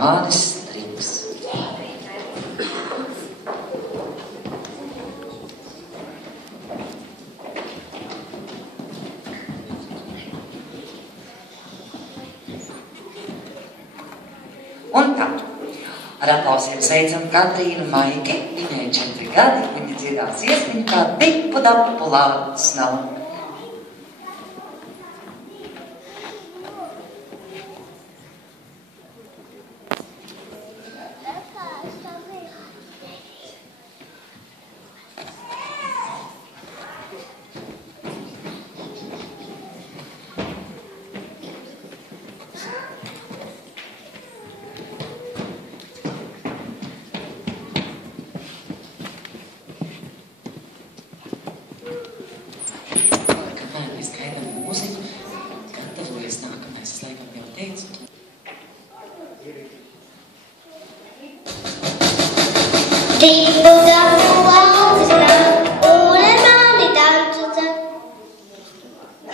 Jānis Striks. Un tā, ar aplausiem sveicam Katrīnu Maigi, viņai 4 gadi, viņa dziedās iesmiņu kā dipu dapu lāts nav.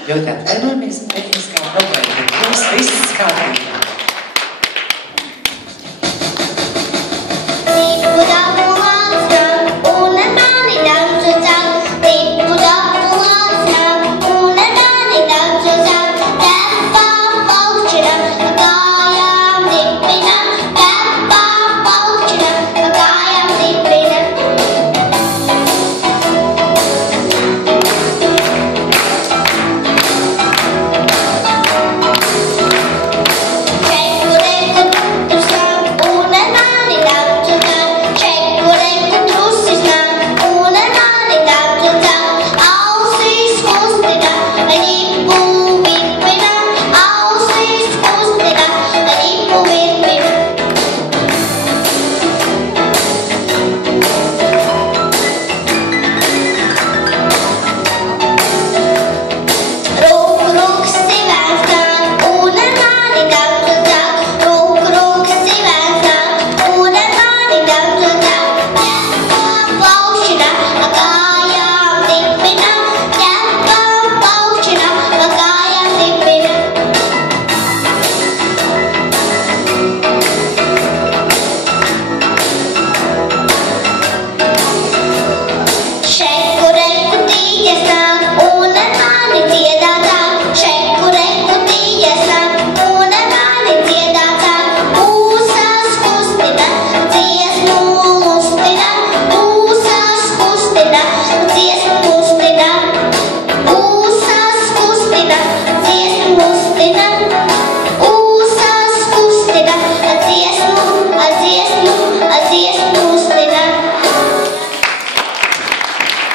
Ļoti atvainojamies, tehniskā problēma, bet jums viss kārtībā.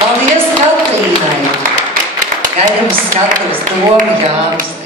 Paldies Katrīnai! Gaidams skatuves Doma Jānis